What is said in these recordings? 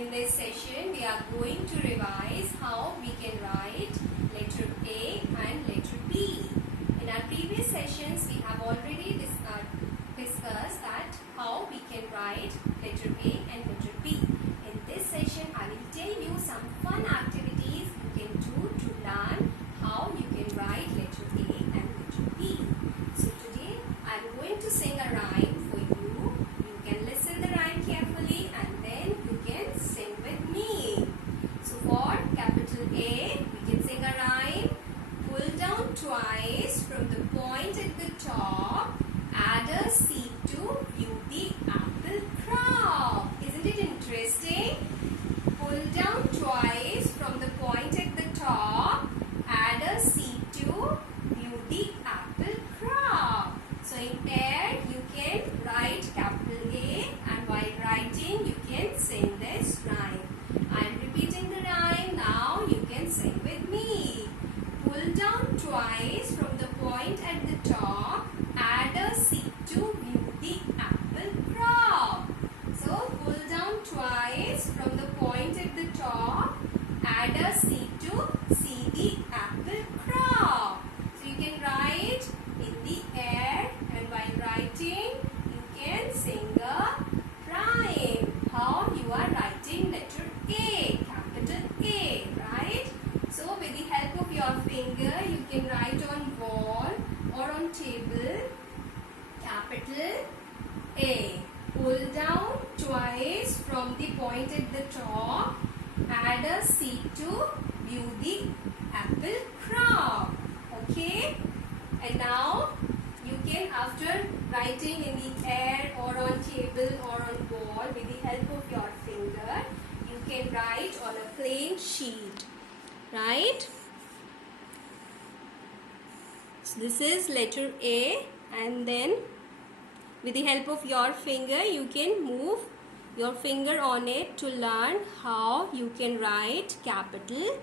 in this session we are going to revise how we can write letter A and letter B. In our previous sessions we have already discussed that how we can write letter A and letter B. In this session I will tell you some fun activities you can do to learn how you can write letter A and letter B. So today I am going to sing a rhyme for you. You can listen the rhyme carefully and then you can sing with me. So for capital A, we can sing a rhyme. Pull down twice from the point at the top. Add a seed to view the apple crop. Isn't it interesting? Pull down twice from the point at the top. Add a seed to view the apple crop. So in air you can write capital A and while writing you can sing this rhyme. I am repeating the rhyme. Now you can sing with me. Pull down twice from the point at the top. Add a seed to view the apple crop. So pull down twice from the point at the top. Add a seed to see the apple crop. So you can write in the air and while writing you can sing a rhyme. How you are writing letter A, capital A, right? So with the help of your finger you can write on wall or on table capital A. Pull down twice from the point at the top. Add a seed to view the apple crop. Okay? And now you can, after writing in the air or on table or on wall with the help of your finger, you can write on a plain sheet. Right? So this is letter A, and then with the help of your finger you can move your finger on it to learn how you can write capital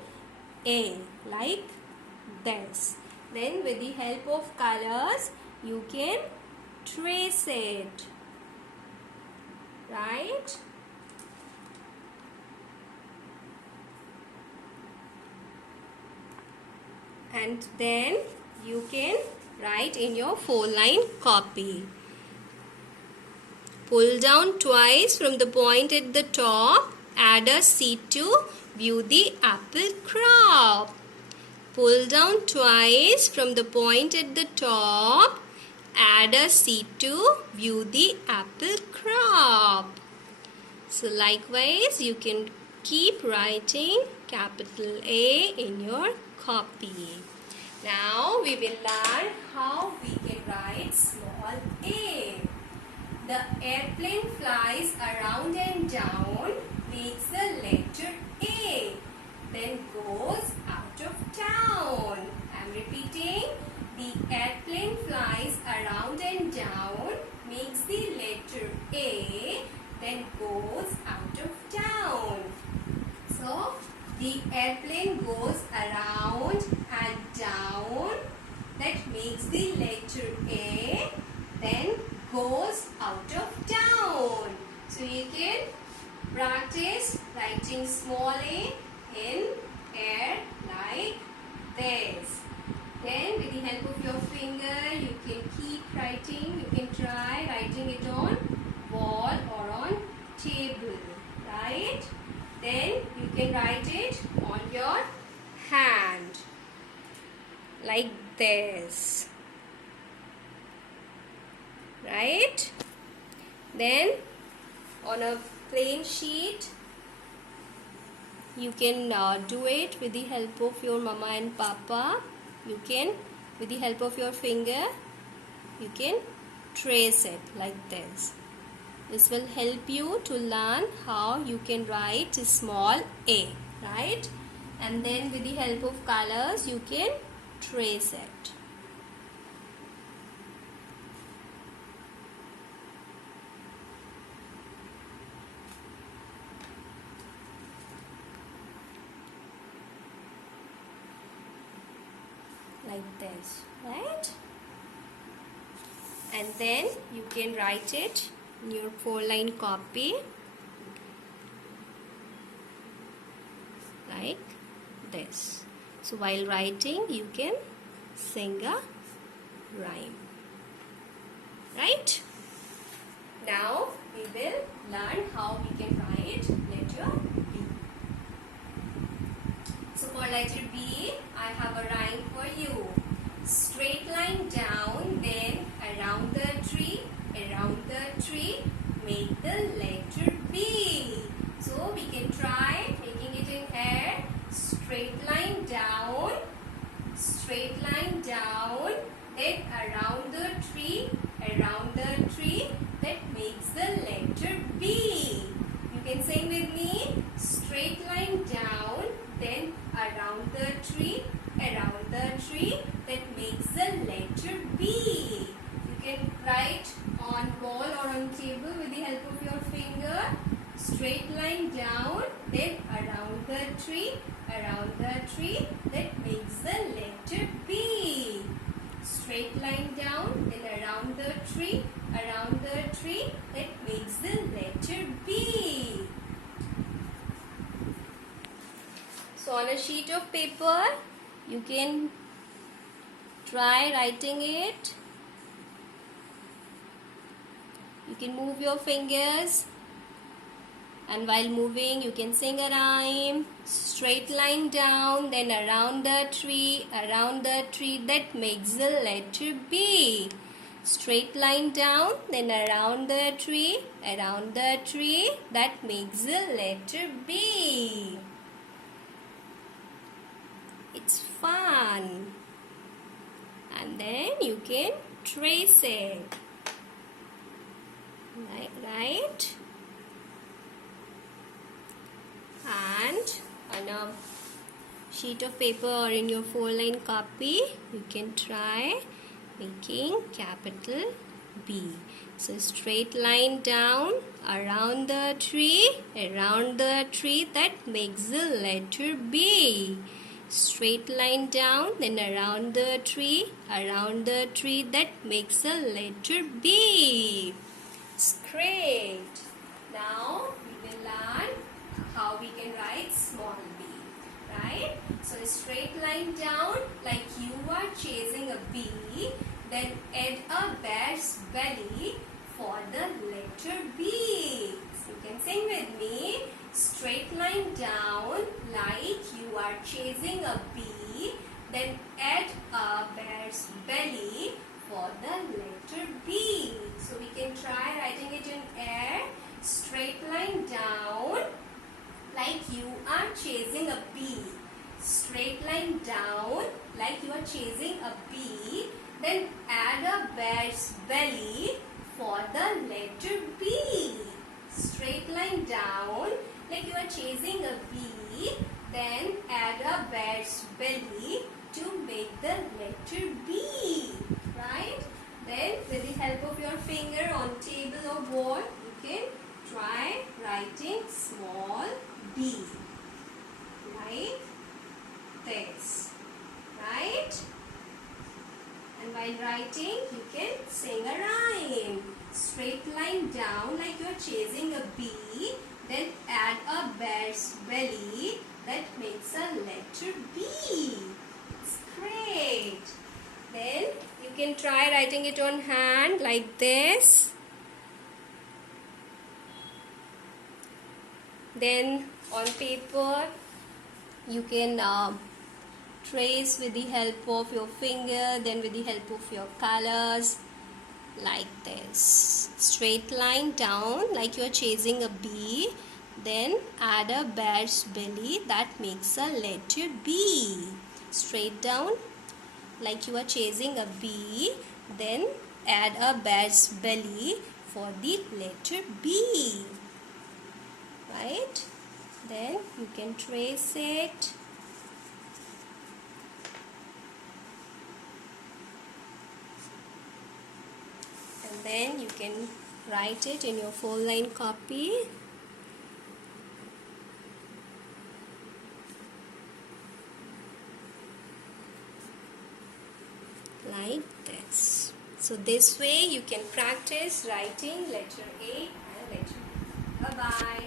A like this. Then with the help of colors you can trace it, right? And then you can write in your 4-line copy. Pull down twice from the point at the top. Add a seed to view the apple crop. Pull down twice from the point at the top. Add a seed to view the apple crop. So likewise you can keep writing capital A in your copy. Now we will learn how we can write small a. The airplane flies around and down, makes the letter A, then goes out of town. I am repeating. The airplane flies around and down, makes the letter A, then goes out of town. So, the airplane goes around and down, that makes the letter A, then goes out of town. So you can practice writing small a in air like this. Then with the help of your finger you can keep writing. You can try writing it on wall or on table, right? Then you can write it on your hand like this, right? Then on a plain sheet you can do it with the help of your mama and papa. You can, with the help of your finger, you can trace it like this. This will help you to learn how you can write small a, right? And then with the help of colors you can trace it. Like this, right? And then you can write it in your 4-line copy like this. So while writing you can sing a rhyme. Right? Now we will learn how we can write letter B. So for letter B, I have a rhyme for you. Straight line down, then around the tree, make the letter B. So we can try making it in air. Straight line down, then around the tree, that makes the letter B. You can sing with me. Straight line down, then around the tree, that makes the letter B. You can write on wall or on table with the help of your finger. Straight line down, then around the tree, that makes the letter B. Straight line down, then around the tree, that makes the letter B. So on a sheet of paper, you can try writing it. You can move your fingers, and while moving you can sing a rhyme. Straight line down, then around the tree, that makes the letter B. Straight line down, then around the tree, that makes the letter B. It's fun. And then you can trace it. Right? And on a sheet of paper or in your 4-line copy, you can try making capital B. So straight line down, around the tree, that makes the letter B. Straight line down, then around the tree, that makes the letter B. It's great. Now we will learn how we can write small b. Right? So a straight line down, like you are chasing a bee, then add a bear's belly for the letter B. So you can sing with me. Straight line down, like you are chasing a bee, then add a bear's belly for the letter B. So we can try writing it in air. Straight line down, like you are chasing a bee. Straight line down, like you are chasing a bee, then add a bear's belly for the letter B. Straight line down, like you are chasing a bee, then add a bear's belly to make the letter B. Right? Then with the help of your finger on table or wall, you can try writing small b. Like this. Right? And while writing, you can sing a rhyme. Straight line down, like you are chasing a bee, then add a bear's belly, that makes a letter B. It's great. Then you can try writing it on hand like this. Then on paper, you can trace with the help of your finger, then with the help of your colors, like this. Straight line down, like you are chasing a bee, then add a bear's belly, that makes a letter B. Straight down, like you are chasing a bee, then add a bear's belly for the letter B. Right? Then you can trace it. And then you can write it in your 4-line copy. Like this. So this way you can practice writing letter A and letter B. Bye-bye.